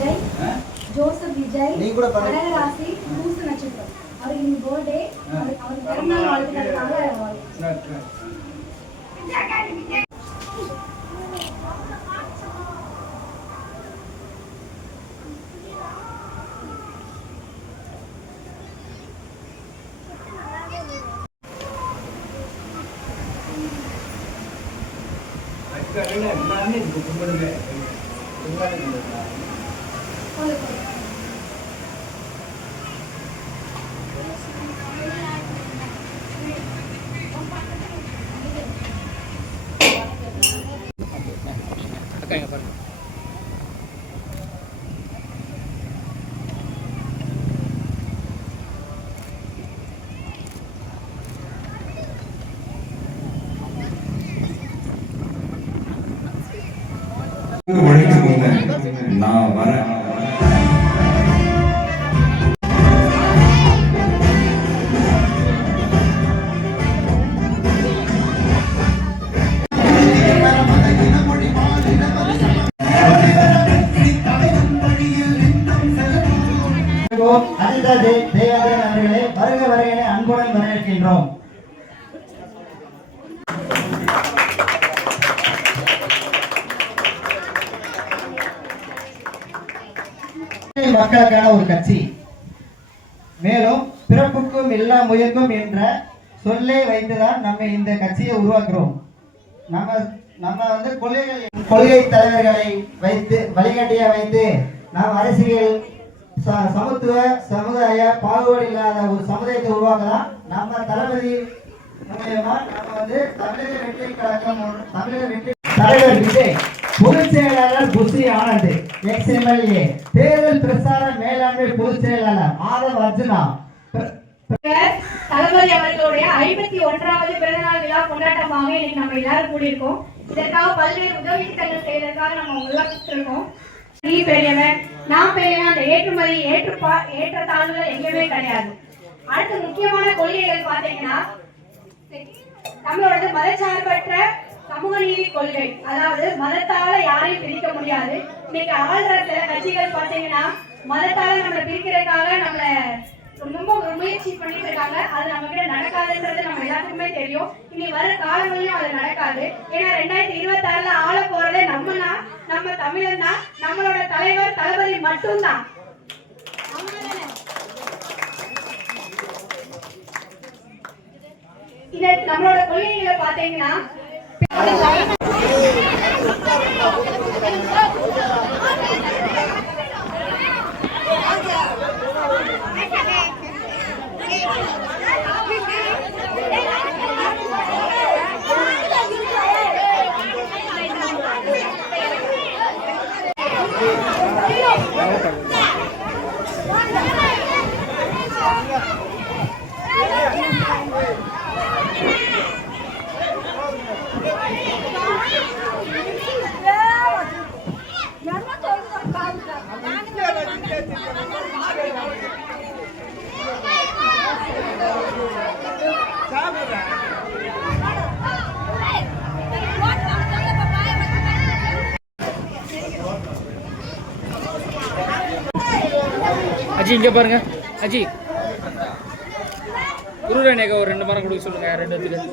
Vijay Joseph Vijay நீ கூட பாரு. கடகராசி பூச நட்சத்திரம் அவருக்கு இன்னைக்கு பர்த்டே அவருக்கு அவருக்கு பிறந்தநாள் வாழ்த்துக்களுக்காக வாழ்த்து. எல்லாமே இருக்கு கும்பிடுங்க எல்லாமே இருக்கு. பாருங்க அனிதா தே- தேவேந்திரன் அவர்களே வருக வருகனை அன்புடன் வரவேற்கின்றோம். மக்களுக்கான ஒரு கட்சி. மேலும் பிறப்புக்கும் எல்லா முயற்கும் என்ற சொல்லை வைத்துதான் நம்ம இந்த கட்சியை உருவாக்குறோம். நம்ம நம்ம வந்து கொள்கைகள் கொள்கை தலைவர்களை வைத்து வழிகாட்டிய வைத்து நாம் அரசியல் சமத்துவ சமுதாய பாகுபாடு இல்லாத ஒரு சமுதாயத்தை உருவாக்கலாம் நம்ம தளபதி மூலியமா நம்ம வந்து தமிழக வெற்றி கழகம் தமிழக வெற்றி தலைவர் விஜய் பொதுச் செயலாளர் புஸ்ரீ ஆனந்த் எக்ஸ் எம்எல்ஏ தேர்தல் பிரசார மேலாண்மை பொதுச் செயலாளர் ஆதவ் அர்ஜுனா. தளபதி அவர்களுடைய ஐம்பத்தி ஒன்றாவது பிறந்தநாள் விழா கொண்டாட்டமாக இன்னைக்கு நம்ம எல்லாரும் கூடியிருக்கோம். இதற்காக பல்வேறு உதவி திட்டங்கள் செய்வதற்காக நம்ம உள்ள எல்லாம் நீ பெரியவன் நான் பெரிய அந்த ஏற்றுமதி ஏற்றுப்பா ஏற்றத்தாழ்வுகள் எங்கேயுமே கிடையாது. அடுத்து முக்கியமான கொள்கைகள் பார்த்தீங்கன்னா நம்மளோடது மதச்சார்பற்ற சமூக நீதி கொள்கை. அதாவது மதத்தால யாரையும் பிரிக்க முடியாது. இன்னைக்கு ஆள்ற கட்சிகள் பாத்தீங்கன்னா மதத்தால நம்மளை பிரிக்கிறதுக்காக நம்மள ரொம்ப ஒரு முயற்சி பண்ணிட்டு இருக்காங்க. அது நம்ம கிட்ட நடக்காதுன்றது நம்ம எல்லாத்துக்குமே தெரியும். இனி வர காலங்களிலும் அது நடக்காது. ஏன்னா ரெண்டாயிரத்தி இருபத்தி ஆறுல ஆள போறதே நம்மனா நம்ம தமிழன் தான் நம்மளோட தலைவர் தளபதி மட்டும்தான். இத நம்மளோட கொள்கைகளை பாத்தீங்கன்னா Yeah. அஜி இங்க பாருங்க. அஜி. குருடனேக ஒரு ரெண்டு மரம் கொடுக்க சொல்லுங்க ரெண்டு பேருக்கு